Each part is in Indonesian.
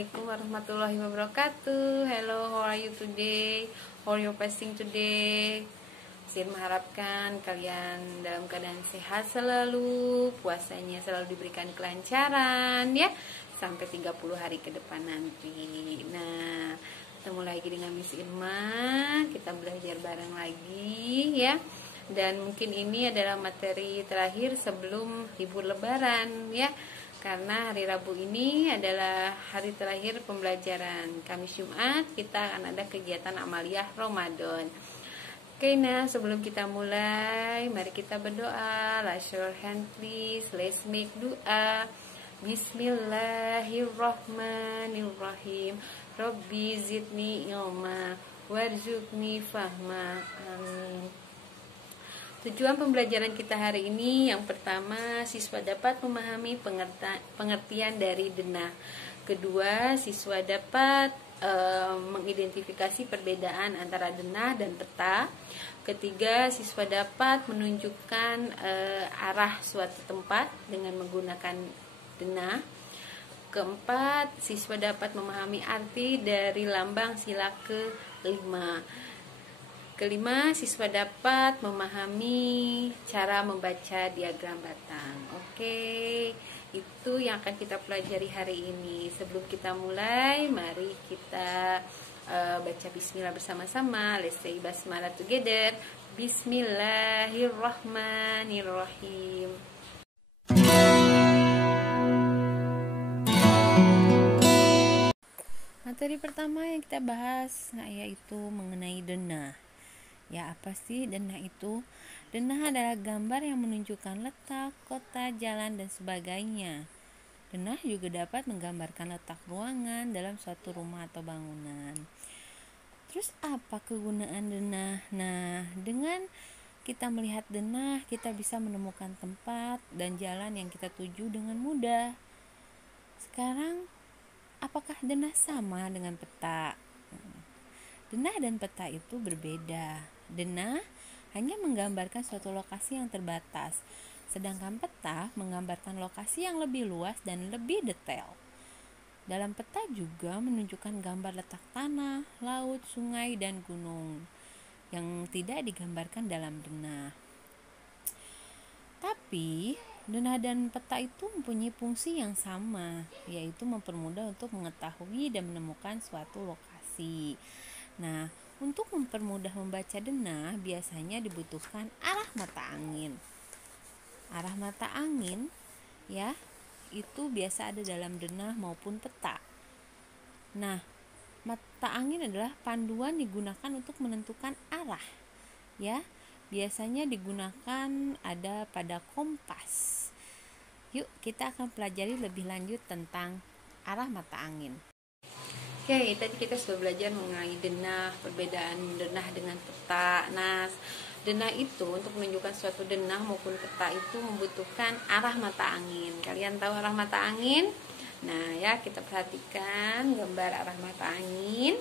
Assalamualaikum warahmatullahi wabarakatuh. Hello, how are you today? How are you passing today? Saya mengharapkan kalian dalam keadaan sehat selalu, puasanya selalu diberikan kelancaran ya, sampai 30 hari ke depan nanti. Nah, ketemu lagi dengan Miss Irma, kita belajar bareng lagi ya. Dan mungkin ini adalah materi terakhir sebelum libur lebaran ya. Karena hari Rabu ini adalah hari terakhir pembelajaran. Kamis Jumat kita akan ada kegiatan amaliyah Ramadan. Oke, nah sebelum kita mulai, mari kita berdoa. Raise your hand please. Let's make doa. Bismillahirrahmanirrahim. Rabbi zidni ilma warzuqni fahma. Amin. Tujuan pembelajaran kita hari ini, yang pertama, siswa dapat memahami pengertian dari denah. Kedua, siswa dapat mengidentifikasi perbedaan antara denah dan peta. Ketiga, siswa dapat menunjukkan arah suatu tempat dengan menggunakan denah. Keempat, siswa dapat memahami arti dari lambang sila kelima. Kelima, siswa dapat memahami cara membaca diagram batang. Oke, itu yang akan kita pelajari hari ini. Sebelum kita mulai, mari kita baca bismillah bersama-sama. Let's say basmalah together. Bismillahirrahmanirrahim. Materi pertama yang kita bahas yaitu mengenai denah. Ya, apa sih denah itu? Denah adalah gambar yang menunjukkan letak, kota, jalan, dan sebagainya. Denah juga dapat menggambarkan letak ruangan dalam suatu rumah atau bangunan. Terus apa kegunaan denah? Nah, dengan kita melihat denah, kita bisa menemukan tempat dan jalan yang kita tuju dengan mudah. Sekarang, apakah denah sama dengan peta? Denah dan peta itu berbeda. Denah hanya menggambarkan suatu lokasi yang terbatas, sedangkan peta menggambarkan lokasi yang lebih luas dan lebih detail. Dalam peta juga menunjukkan gambar letak tanah, laut, sungai, dan gunung yang tidak digambarkan dalam denah. Tapi denah dan peta itu mempunyai fungsi yang sama, yaitu mempermudah untuk mengetahui dan menemukan suatu lokasi. Nah, untuk mempermudah membaca denah, biasanya dibutuhkan arah mata angin. Arah mata angin, ya, itu biasa ada dalam denah maupun peta. Nah, mata angin adalah panduan digunakan untuk menentukan arah, ya. Biasanya digunakan ada pada kompas. Yuk, kita akan pelajari lebih lanjut tentang arah mata angin. Oke, tadi kita sudah belajar mengenai denah, perbedaan denah dengan peta. Nah, denah itu untuk menunjukkan suatu denah maupun peta itu membutuhkan arah mata angin. Kalian tahu arah mata angin? Nah, ya, kita perhatikan gambar arah mata angin.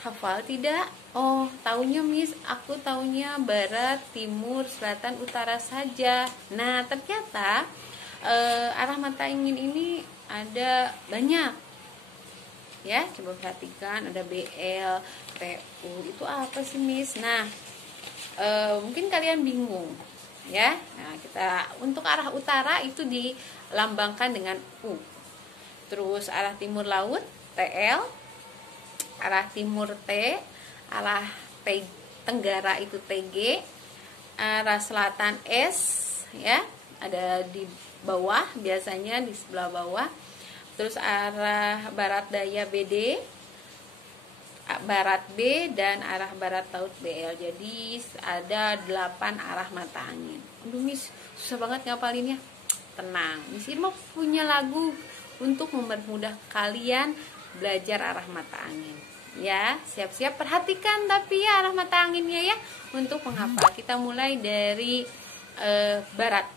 Hafal tidak? Oh, taunya Miss, aku taunya barat, timur, selatan, utara saja. Nah, ternyata arah mata angin ini ada banyak. Ya, coba perhatikan, ada BL, PU, itu apa sih Miss? Nah, mungkin kalian bingung, ya. Nah, kita untuk arah utara itu dilambangkan dengan U. Terus arah timur laut TL, arah timur T, arah tenggara itu TG, arah selatan S, ya, ada di bawah, biasanya di sebelah bawah. Terus arah barat daya BD, barat B, dan arah barat laut BL. Jadi ada 8 arah mata angin. Aduh Miss, susah banget ngapalinnya. Tenang, Miss Irma punya lagu untuk mempermudah kalian belajar arah mata angin. Ya, siap-siap perhatikan tapi ya arah mata anginnya ya untuk menghafal. Kita mulai dari barat.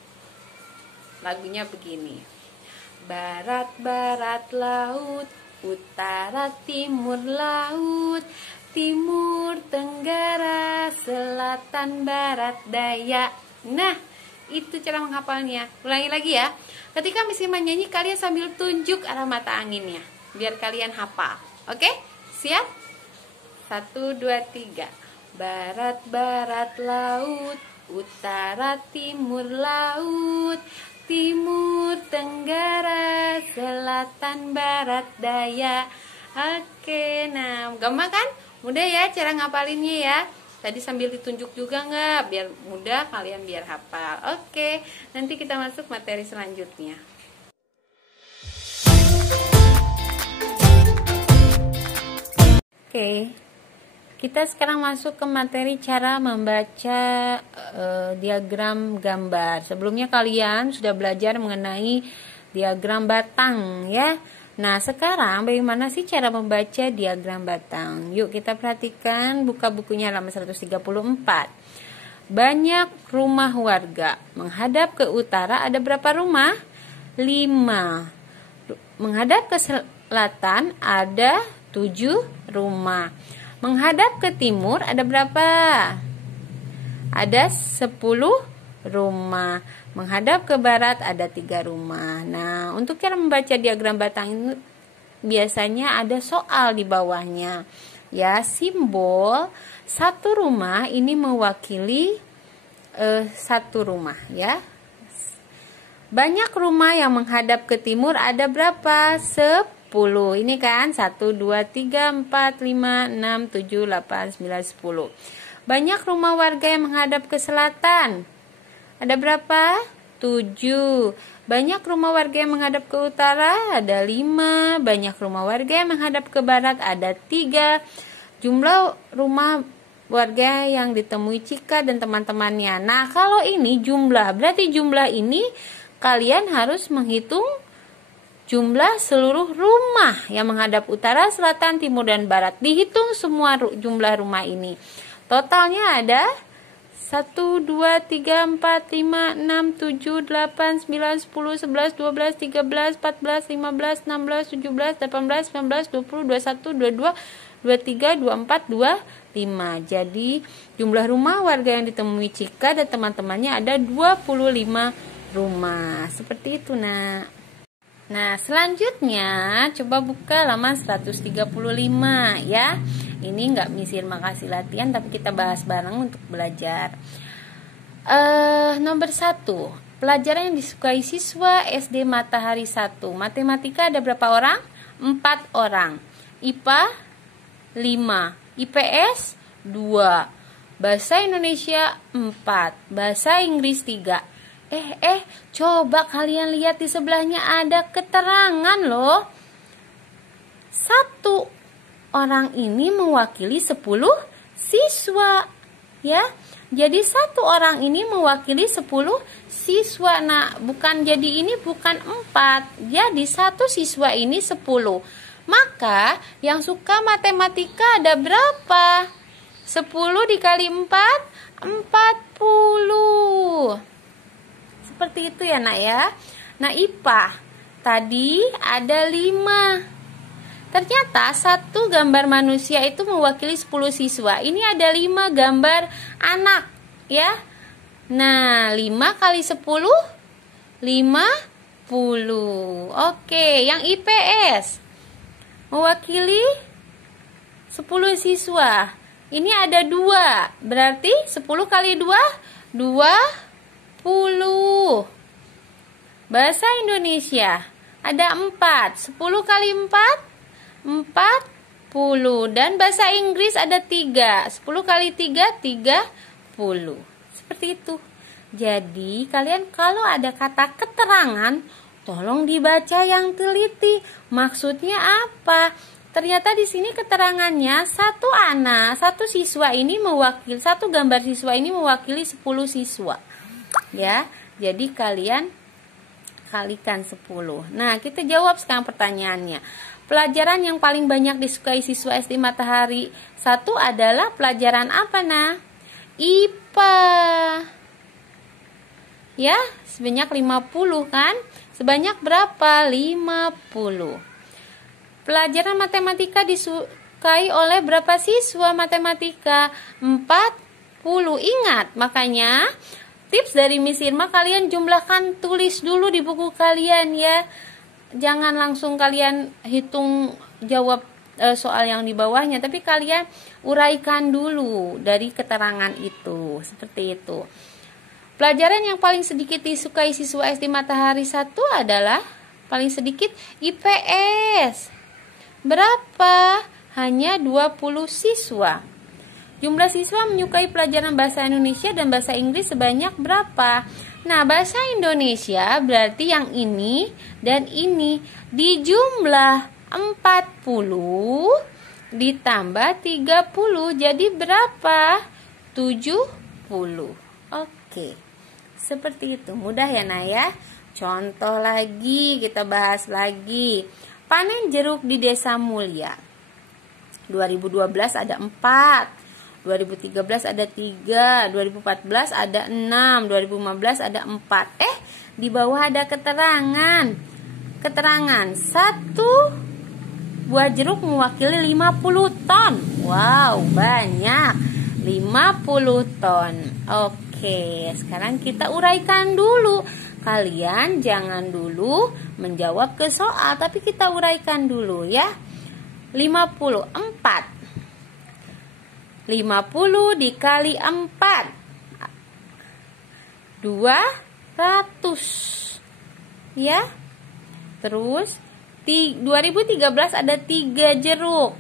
Lagunya begini. Barat, barat laut, utara, timur laut, timur, tenggara, selatan, barat, daya. Nah, Itu cara menghafalnya. Ulangi lagi ya. Ketika Miss Irma nyanyi, kalian sambil tunjuk arah mata anginnya, biar kalian hafal. Oke? Siap? 1, 2, 3. Barat, barat laut, utara, timur laut, timur, tenggara, selatan, barat, daya. Oke, nah gampang kan? Mudah ya cara ngapalinnya ya. Tadi sambil ditunjuk juga nggak? Biar mudah kalian biar hafal. Oke, nanti kita masuk materi selanjutnya. Oke, kita sekarang masuk ke materi cara membaca diagram gambar. Sebelumnya kalian sudah belajar mengenai diagram batang ya. Nah, sekarang bagaimana sih cara membaca diagram batang? Yuk kita perhatikan, buka bukunya halaman 134. Banyak rumah warga. Menghadap ke utara ada berapa rumah? 5. Menghadap ke selatan ada 7 rumah. Menghadap ke timur ada berapa? Ada 10 rumah. Menghadap ke barat ada 3 rumah. Nah, untuk cara membaca diagram batang ini biasanya ada soal di bawahnya. Ya, simbol satu rumah ini mewakili satu rumah ya. Banyak rumah yang menghadap ke timur ada berapa? 10. Ini kan 1, 2, 3, 4, 5, 6, 7, 8, 9, 10. Banyak rumah warga yang menghadap ke selatan. Ada berapa? 7. Banyak rumah warga yang menghadap ke utara, ada 5. Banyak rumah warga yang menghadap ke barat, ada 3. Jumlah rumah warga yang ditemui Cika dan teman-temannya. Nah, kalau ini jumlah, berarti jumlah ini kalian harus menghitung jumlah seluruh rumah yang menghadap utara, selatan, timur, dan barat. Dihitung semua jumlah rumah ini. Totalnya ada 1, 2, 3, 4, 5, 6, 7, 8, 9, 10, 11, 12, 13, 14, 15, 16, 17, 18, 19, 20, 21, 22, 23, 24, 25. Jadi jumlah rumah warga yang ditemui Cika dan teman-temannya ada 25 rumah. Seperti itu, Nak. Nah, selanjutnya coba buka halaman 135 ya. Ini nggak Miss Irma kasih latihan, tapi kita bahas bareng untuk belajar. Nomor 1, pelajaran yang disukai siswa SD Matahari 1. Matematika ada berapa orang? 4 orang. IPA 5. IPS 2. Bahasa Indonesia 4. Bahasa Inggris 3. Coba kalian lihat di sebelahnya ada keterangan loh. 1 orang ini mewakili 10 siswa ya. Jadi 1 orang ini mewakili 10 siswa. Nah, jadi ini bukan 4. Jadi 1 siswa ini 10. Maka yang suka matematika ada berapa? 10 dikali 4, 40. Seperti itu ya, Nak ya. Nah, IPA tadi ada 5. Ternyata 1 gambar manusia itu mewakili 10 siswa. Ini ada 5 gambar anak ya. Nah, 5 kali 10 50. Oke, yang IPS mewakili 10 siswa. Ini ada 2. Berarti 10 kali 2 20. Bahasa Indonesia ada 4. 10 kali 4 40. Dan bahasa Inggris ada 3. 10 kali 3 30. Seperti itu. Jadi kalian kalau ada kata keterangan, tolong dibaca yang teliti. Maksudnya apa? Ternyata di sini keterangannya 1 siswa ini mewakili, 1 gambar siswa ini mewakili 10 siswa. Ya. Jadi kalian kalikan 10. Nah, kita jawab sekarang pertanyaannya. Pelajaran yang paling banyak disukai siswa SD Matahari 1 adalah pelajaran apa, Nah? IPA. Ya, sebanyak 50 kan? Sebanyak berapa? 50. Pelajaran matematika disukai oleh berapa siswa matematika? 40. Ingat, makanya tips dari Miss Irma, kalian jumlahkan, tulis dulu di buku kalian ya. Jangan langsung kalian hitung jawab soal yang di bawahnya, tapi kalian uraikan dulu dari keterangan itu. Seperti itu. Pelajaran yang paling sedikit disukai siswa SD Matahari 1 adalah paling sedikit IPS. Berapa? Hanya 20 siswa. Jumlah siswa menyukai pelajaran bahasa Indonesia dan bahasa Inggris sebanyak berapa? Nah, bahasa Indonesia berarti yang ini dan ini dijumlah 40 ditambah 30. Jadi berapa? 70. Oke. Seperti itu. Mudah ya, Naya? Contoh lagi, kita bahas lagi. Panen jeruk di Desa Mulia. 2012 ada 4. 2013 ada 3, 2014 ada 6, 2015 ada 4. Di bawah ada keterangan. Keterangan, 1 buah jeruk mewakili 50 ton. Wow, banyak. 50 ton. Oke, sekarang kita uraikan dulu. Kalian jangan dulu menjawab ke soal, tapi kita uraikan dulu ya. 54. 50 dikali 4 200 ya. Terus 2013 ada 3 jeruk,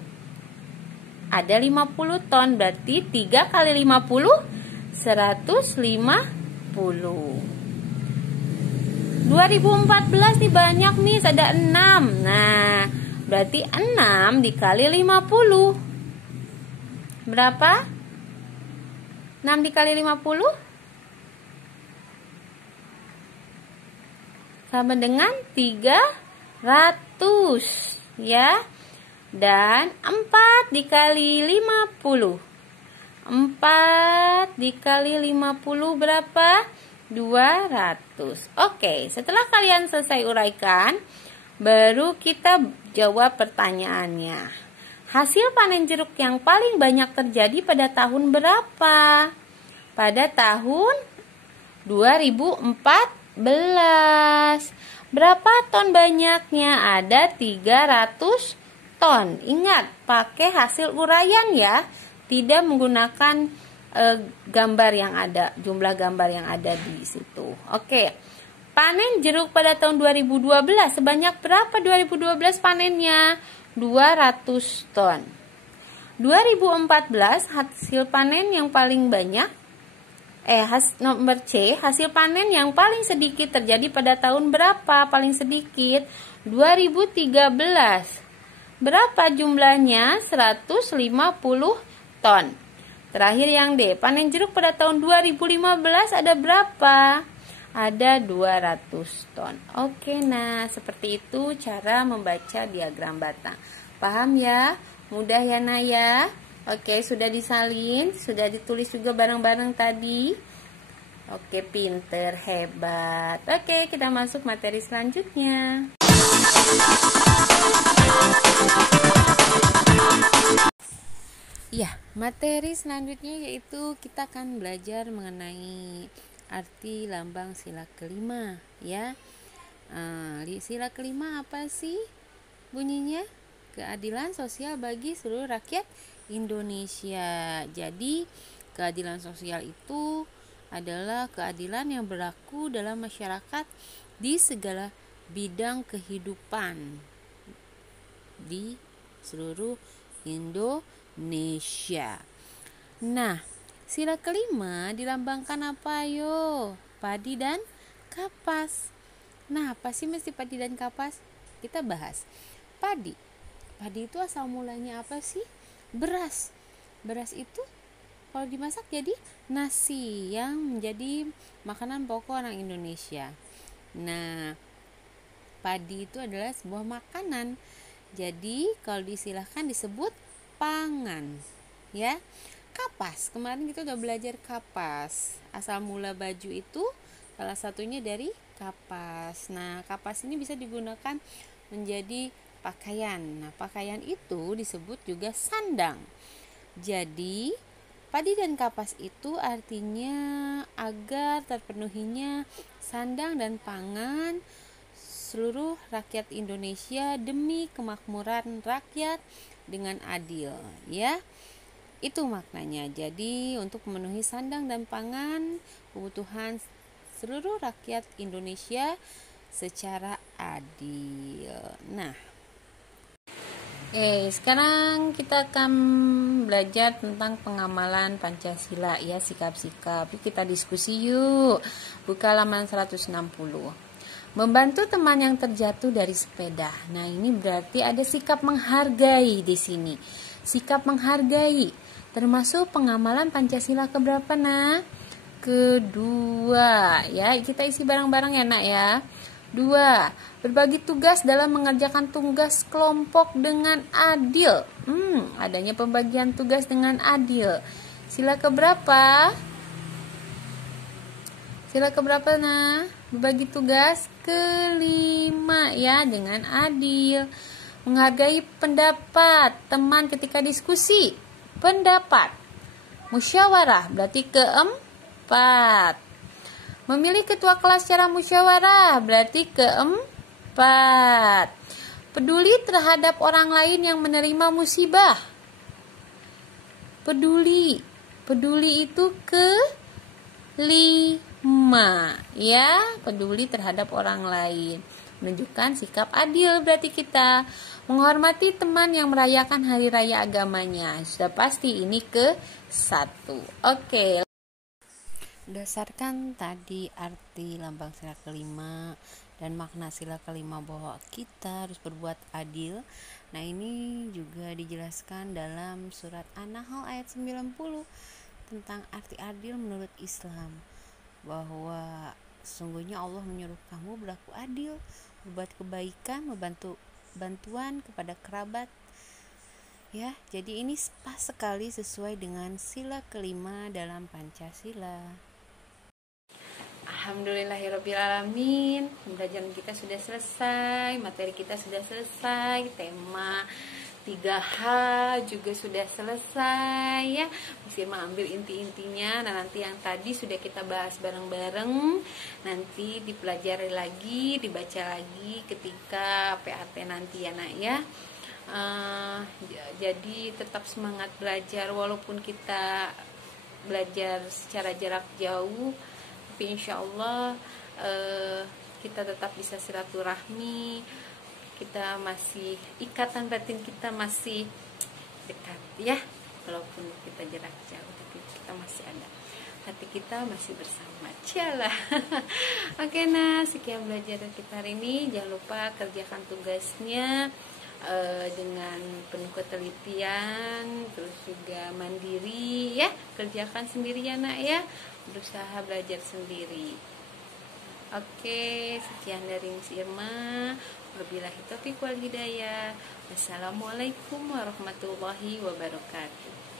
ada 50 ton, berarti 3 kali 50 150. 2014 nih banyak nih, ada 6. Nah, berarti 6 dikali 50 berapa? 6 dikali 50 sama dengan 300 ya. Dan 4 dikali 50. 4 dikali 50 berapa? 200. Oke, setelah kalian selesai uraikan, baru kita jawab pertanyaannya. Hasil panen jeruk yang paling banyak terjadi pada tahun berapa? Pada tahun 2014. Berapa ton banyaknya? Ada 300 ton. Ingat, pakai hasil uraian ya. Tidak menggunakan gambar yang ada, jumlah gambar yang ada di situ. Oke. Panen jeruk pada tahun 2012. Sebanyak berapa 2012 panennya? 200 ton. 2014 hasil panen yang paling banyak nomor C, hasil panen yang paling sedikit terjadi pada tahun berapa? Paling sedikit 2013. Berapa jumlahnya? 150 ton. Terakhir yang D, panen jeruk pada tahun 2015 ada berapa? Ada 200 ton. Oke, nah seperti itu cara membaca diagram batang. Paham ya? Mudah ya, Naya? Oke, sudah disalin, sudah ditulis juga bareng-bareng tadi. Oke, pinter, hebat. Oke, kita masuk materi selanjutnya. Ya, materi selanjutnya yaitu kita akan belajar mengenai arti lambang sila kelima ya. Sila kelima apa sih bunyinya? Keadilan sosial bagi seluruh rakyat Indonesia. Jadi keadilan sosial itu adalah keadilan yang berlaku dalam masyarakat di segala bidang kehidupan di seluruh Indonesia. Nah, sila kelima dilambangkan apa yo? Padi dan kapas. Nah, apa sih mesti padi dan kapas? Kita bahas. Padi. Padi itu asal mulanya apa sih? Beras. Beras itu kalau dimasak jadi nasi yang menjadi makanan pokok orang Indonesia. Nah, padi itu adalah sebuah makanan. Jadi kalau disilahkan disebut pangan. Ya. Kapas, kemarin kita udah belajar kapas. Asal mula baju itu salah satunya dari kapas. Nah, kapas ini bisa digunakan menjadi pakaian. Nah, pakaian itu disebut juga sandang. Jadi, Padi dan kapas itu artinya agar terpenuhinya sandang dan pangan seluruh rakyat Indonesia demi kemakmuran rakyat dengan adil, ya. Itu maknanya. Jadi untuk memenuhi sandang dan pangan kebutuhan seluruh rakyat Indonesia secara adil. Nah, sekarang kita akan belajar tentang pengamalan Pancasila, ya, sikap-sikap. Kita diskusi yuk. Buka halaman 160. Membantu teman yang terjatuh dari sepeda. Nah, ini berarti ada sikap menghargai di sini. Sikap menghargai termasuk pengamalan Pancasila keberapa, nah? Kedua, ya. Kita isi bareng-bareng ya, Nak, ya. 2. Berbagi tugas dalam mengerjakan tugas kelompok dengan adil. Adanya pembagian tugas dengan adil. Sila keberapa? Sila keberapa, nah? Berbagi tugas kelima, ya, dengan adil. Menghargai pendapat teman ketika diskusi. Pendapat. Musyawarah berarti keempat. Memilih ketua kelas secara musyawarah berarti keempat. Peduli terhadap orang lain yang menerima musibah. Peduli itu kelima, ya. Peduli terhadap orang lain. Menunjukkan sikap adil berarti kita. Menghormati teman yang merayakan hari raya agamanya. Sudah pasti ini ke-1. Oke. Berdasarkan tadi arti lambang sila kelima dan makna sila kelima bahwa kita harus berbuat adil. Nah, ini juga dijelaskan dalam surat An-Nahl ayat 90 tentang arti adil menurut Islam, bahwa sesungguhnya Allah menyuruh kamu berlaku adil, berbuat kebaikan, bantuan kepada kerabat. Ya, jadi ini pas sekali sesuai dengan sila kelima dalam Pancasila. Alhamdulillahirrabbilalamin. Pembelajaran kita sudah selesai, materi kita sudah selesai, tema 3H juga sudah selesai, ya. Masih mengambil inti-intinya. Nah, nanti yang tadi sudah kita bahas bareng-bareng, nanti dipelajari lagi, dibaca lagi ketika PAT nanti, ya, Nak, ya. Jadi tetap semangat belajar walaupun kita belajar secara jarak jauh, tapi insya Allah kita tetap bisa silaturahmi. Kita masih, ikatan batin kita masih dekat, ya. Walaupun kita jarak jauh, tapi kita masih ada, hati kita masih bersama. Cialah. Oke, nah, sekian belajar kita hari ini. Jangan lupa kerjakan tugasnya dengan penuh ketelitian, terus juga mandiri, ya. Kerjakan sendiri, ya, Nak, ya. Berusaha belajar sendiri. Oke, sekian dari Miss Irma. Wabillahi taufiq wal hidayah. Wassalamualaikum warahmatullahi wabarakatuh.